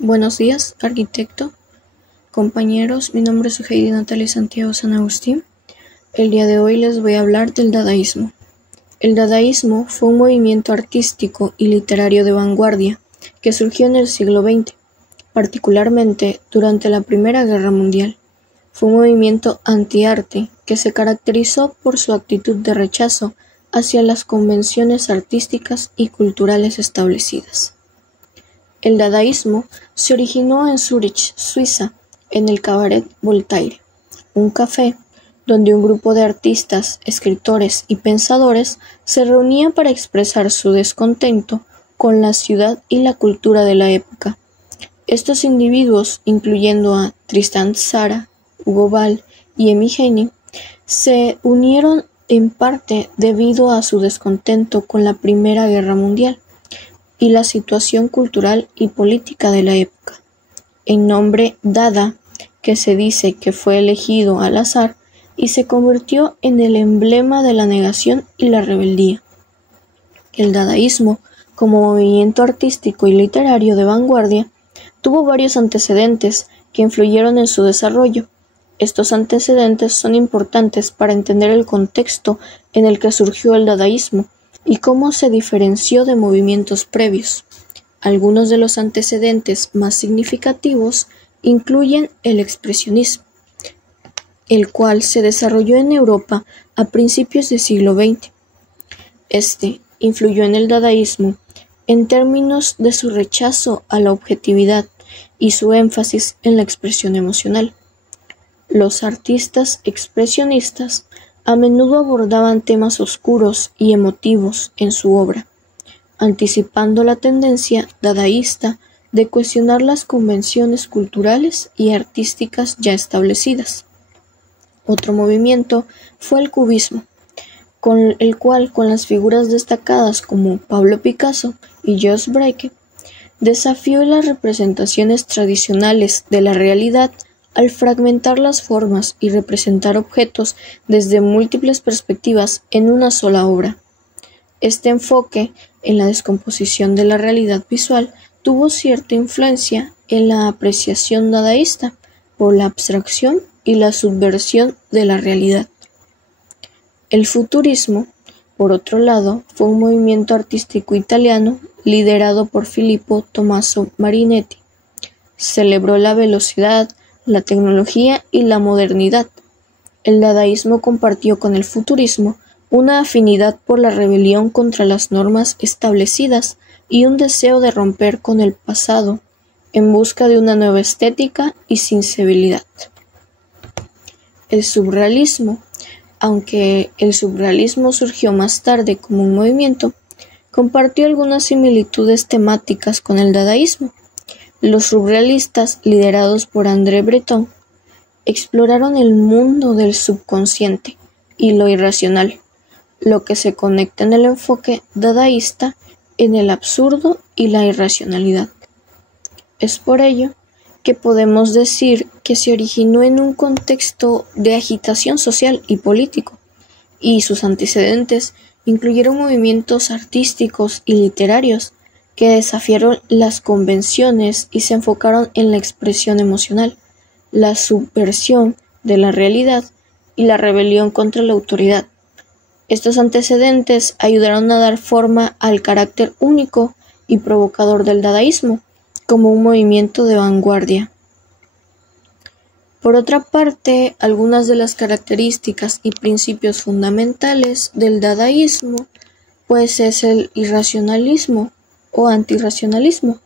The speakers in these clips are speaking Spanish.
Buenos días, arquitecto, compañeros. Mi nombre es Heidi Natalia Santiago San Agustín. El día de hoy les voy a hablar del dadaísmo. El dadaísmo fue un movimiento artístico y literario de vanguardia que surgió en el siglo XX, particularmente durante la Primera Guerra Mundial. Fue un movimiento antiarte que se caracterizó por su actitud de rechazo hacia las convenciones artísticas y culturales establecidas. El dadaísmo se originó en Zúrich, Suiza, en el Cabaret Voltaire, un café donde un grupo de artistas, escritores y pensadores se reunían para expresar su descontento con la ciudad y la cultura de la época. Estos individuos, incluyendo a Tristan Tzara, Hugo Ball y Emi Heine, se unieron en parte debido a su descontento con la Primera Guerra Mundial y la situación cultural y política de la época. El nombre Dada, que se dice que fue elegido al azar y se convirtió en el emblema de la negación y la rebeldía. El dadaísmo, como movimiento artístico y literario de vanguardia, tuvo varios antecedentes que influyeron en su desarrollo. Estos antecedentes son importantes para entender el contexto en el que surgió el dadaísmo y cómo se diferenció de movimientos previos. Algunos de los antecedentes más significativos incluyen el expresionismo, el cual se desarrolló en Europa a principios del siglo XX. Este influyó en el dadaísmo en términos de su rechazo a la objetividad y su énfasis en la expresión emocional. Los artistas expresionistas a menudo abordaban temas oscuros y emotivos en su obra, anticipando la tendencia dadaísta de cuestionar las convenciones culturales y artísticas ya establecidas. Otro movimiento fue el cubismo, con el cual con las figuras destacadas como Pablo Picasso y Georges Braque, desafió las representaciones tradicionales de la realidad al fragmentar las formas y representar objetos desde múltiples perspectivas en una sola obra. Este enfoque en la descomposición de la realidad visual tuvo cierta influencia en la apreciación dadaísta por la abstracción y la subversión de la realidad. El futurismo, por otro lado, fue un movimiento artístico italiano liderado por Filippo Tommaso Marinetti. Celebró la velocidad, la tecnología y la modernidad. El dadaísmo compartió con el futurismo una afinidad por la rebelión contra las normas establecidas y un deseo de romper con el pasado en busca de una nueva estética y sensibilidad. El surrealismo, aunque el surrealismo surgió más tarde como un movimiento, compartió algunas similitudes temáticas con el dadaísmo. Los surrealistas, liderados por André Breton, exploraron el mundo del subconsciente y lo irracional, lo que se conecta en el enfoque dadaísta en el absurdo y la irracionalidad. Es por ello que podemos decir que se originó en un contexto de agitación social y político, y sus antecedentes incluyeron movimientos artísticos y literarios que desafiaron las convenciones y se enfocaron en la expresión emocional, la subversión de la realidad y la rebelión contra la autoridad. Estos antecedentes ayudaron a dar forma al carácter único y provocador del dadaísmo como un movimiento de vanguardia. Por otra parte, algunas de las características y principios fundamentales del dadaísmo pues es el irracionalismo o antirracionalismo.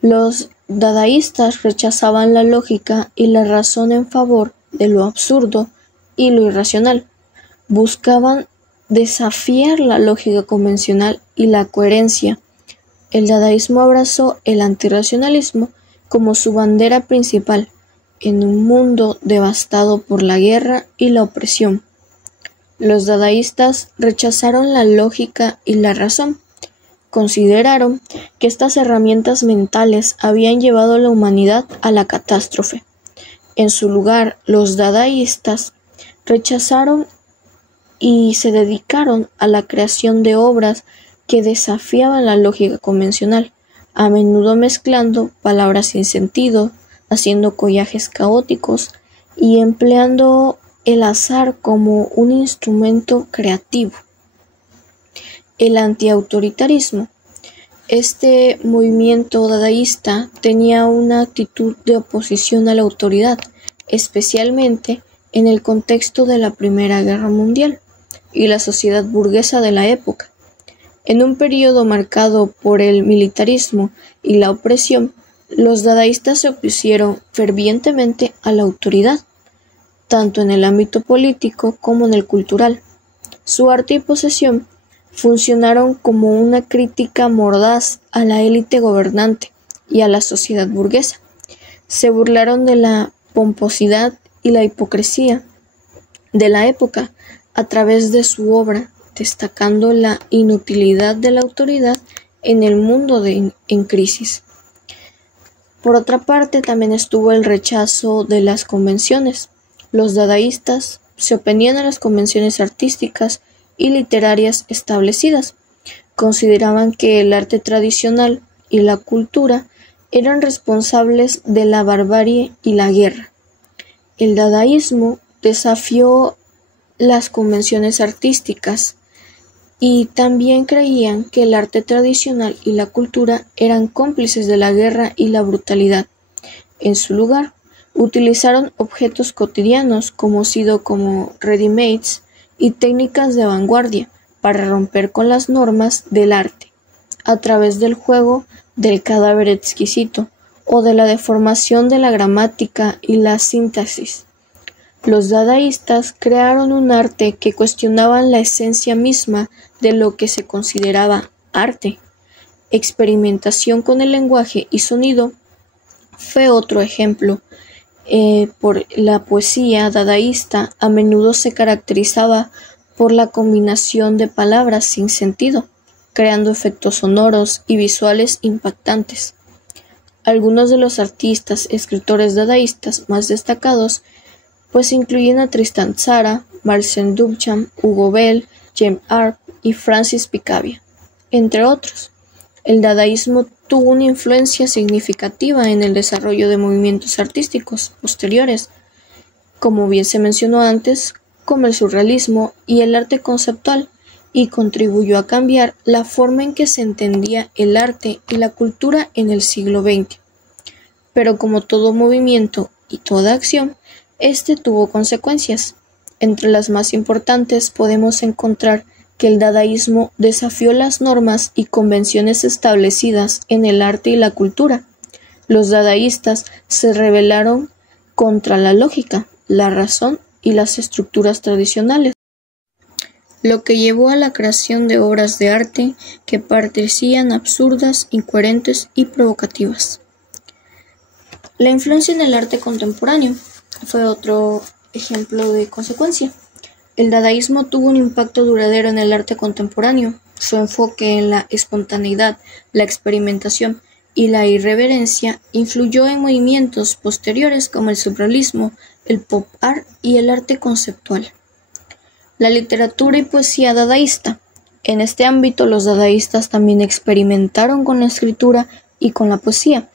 Los dadaístas rechazaban la lógica y la razón en favor de lo absurdo y lo irracional. Buscaban desafiar la lógica convencional y la coherencia. El dadaísmo abrazó el antirracionalismo como su bandera principal en un mundo devastado por la guerra y la opresión. Los dadaístas rechazaron la lógica y la razón. Consideraron que estas herramientas mentales habían llevado a la humanidad a la catástrofe. En su lugar, los dadaístas rechazaron y se dedicaron a la creación de obras que desafiaban la lógica convencional, a menudo mezclando palabras sin sentido, haciendo collajes caóticos y empleando el azar como un instrumento creativo. El antiautoritarismo. Este movimiento dadaísta tenía una actitud de oposición a la autoridad, especialmente en el contexto de la Primera Guerra Mundial y la sociedad burguesa de la época. En un periodo marcado por el militarismo y la opresión, los dadaístas se opusieron fervientemente a la autoridad, tanto en el ámbito político como en el cultural. Su arte y posesión funcionaron como una crítica mordaz a la élite gobernante y a la sociedad burguesa. Se burlaron de la pomposidad y la hipocresía de la época a través de su obra, destacando la inutilidad de la autoridad en el mundo en crisis. Por otra parte, también estuvo el rechazo de las convenciones. Los dadaístas se oponían a las convenciones artísticas y literarias establecidas. Consideraban que el arte tradicional y la cultura eran responsables de la barbarie y la guerra. El dadaísmo desafió las convenciones artísticas y también creían que el arte tradicional y la cultura eran cómplices de la guerra y la brutalidad. En su lugar, utilizaron objetos cotidianos conocidos como ready-mades y técnicas de vanguardia para romper con las normas del arte, a través del juego del cadáver exquisito o de la deformación de la gramática y la sintaxis. Los dadaístas crearon un arte que cuestionaba la esencia misma de lo que se consideraba arte. Experimentación con el lenguaje y sonido fue otro ejemplo. Por la poesía dadaísta a menudo se caracterizaba por la combinación de palabras sin sentido, creando efectos sonoros y visuales impactantes. Algunos de los artistas, escritores dadaístas más destacados pues incluyen a Tristan Tzara, Marcel Duchamp, Hugo Bell, James Arp y Francis Picabia, entre otros. El dadaísmo tuvo una influencia significativa en el desarrollo de movimientos artísticos posteriores, como bien se mencionó antes, como el surrealismo y el arte conceptual, y contribuyó a cambiar la forma en que se entendía el arte y la cultura en el siglo XX. Pero como todo movimiento y toda acción, este tuvo consecuencias. Entre las más importantes podemos encontrar que el dadaísmo desafió las normas y convenciones establecidas en el arte y la cultura. Los dadaístas se rebelaron contra la lógica, la razón y las estructuras tradicionales, lo que llevó a la creación de obras de arte que parecían absurdas, incoherentes y provocativas. La influencia en el arte contemporáneo fue otro ejemplo de consecuencia. El dadaísmo tuvo un impacto duradero en el arte contemporáneo. Su enfoque en la espontaneidad, la experimentación y la irreverencia influyó en movimientos posteriores como el surrealismo, el pop art y el arte conceptual. La literatura y poesía dadaísta. En este ámbito, los dadaístas también experimentaron con la escritura y con la poesía,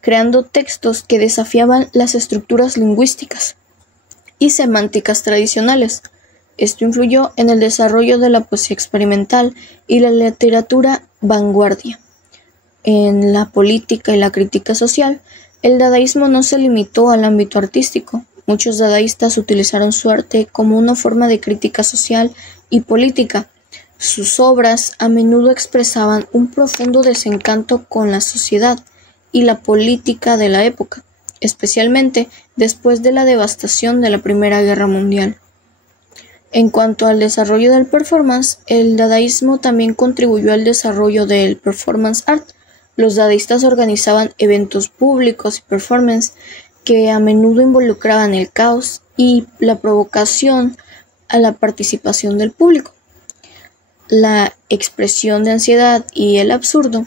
creando textos que desafiaban las estructuras lingüísticas y semánticas tradicionales. Esto influyó en el desarrollo de la poesía experimental y la literatura vanguardia. En la política y la crítica social, el dadaísmo no se limitó al ámbito artístico. Muchos dadaístas utilizaron su arte como una forma de crítica social y política. Sus obras a menudo expresaban un profundo desencanto con la sociedad y la política de la época, especialmente después de la devastación de la Primera Guerra Mundial. En cuanto al desarrollo del performance, el dadaísmo también contribuyó al desarrollo del performance art. Los dadaístas organizaban eventos públicos y performance que a menudo involucraban el caos y la provocación a la participación del público. La expresión de ansiedad y el absurdo.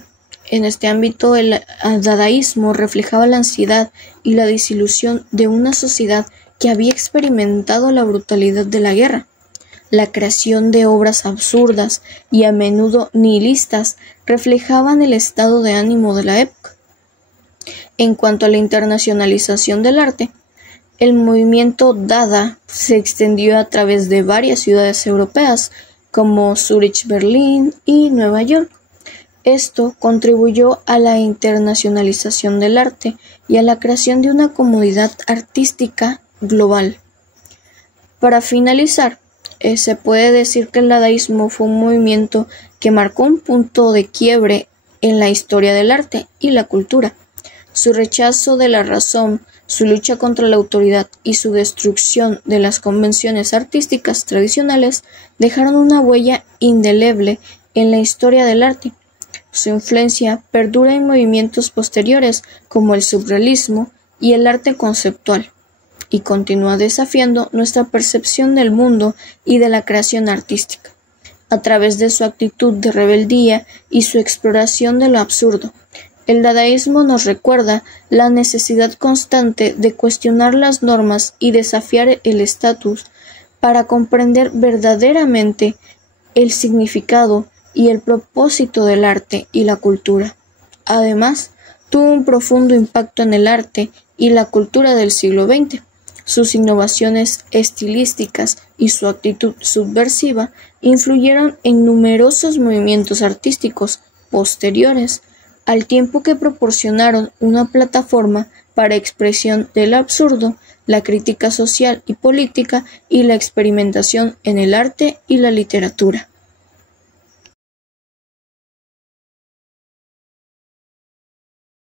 En este ámbito, el dadaísmo reflejaba la ansiedad y la desilusión de una sociedad que había experimentado la brutalidad de la guerra. la creación de obras absurdas y a menudo nihilistas reflejaban el estado de ánimo de la época. En cuanto a la internacionalización del arte, el movimiento Dada se extendió a través de varias ciudades europeas como Zúrich, Berlín y Nueva York. Esto contribuyó a la internacionalización del arte y a la creación de una comunidad artística global. Para finalizar, se puede decir que el dadaísmo fue un movimiento que marcó un punto de quiebre en la historia del arte y la cultura. Su rechazo de la razón, su lucha contra la autoridad y su destrucción de las convenciones artísticas tradicionales dejaron una huella indeleble en la historia del arte. Su influencia perdura en movimientos posteriores como el surrealismo y el arte conceptual, y continúa desafiando nuestra percepción del mundo y de la creación artística, a través de su actitud de rebeldía y su exploración de lo absurdo. El dadaísmo nos recuerda la necesidad constante de cuestionar las normas y desafiar el estatus para comprender verdaderamente el significado y el propósito del arte y la cultura. Además, tuvo un profundo impacto en el arte y la cultura del siglo XX. Sus innovaciones estilísticas y su actitud subversiva influyeron en numerosos movimientos artísticos posteriores, al tiempo que proporcionaron una plataforma para expresión del absurdo, la crítica social y política y la experimentación en el arte y la literatura.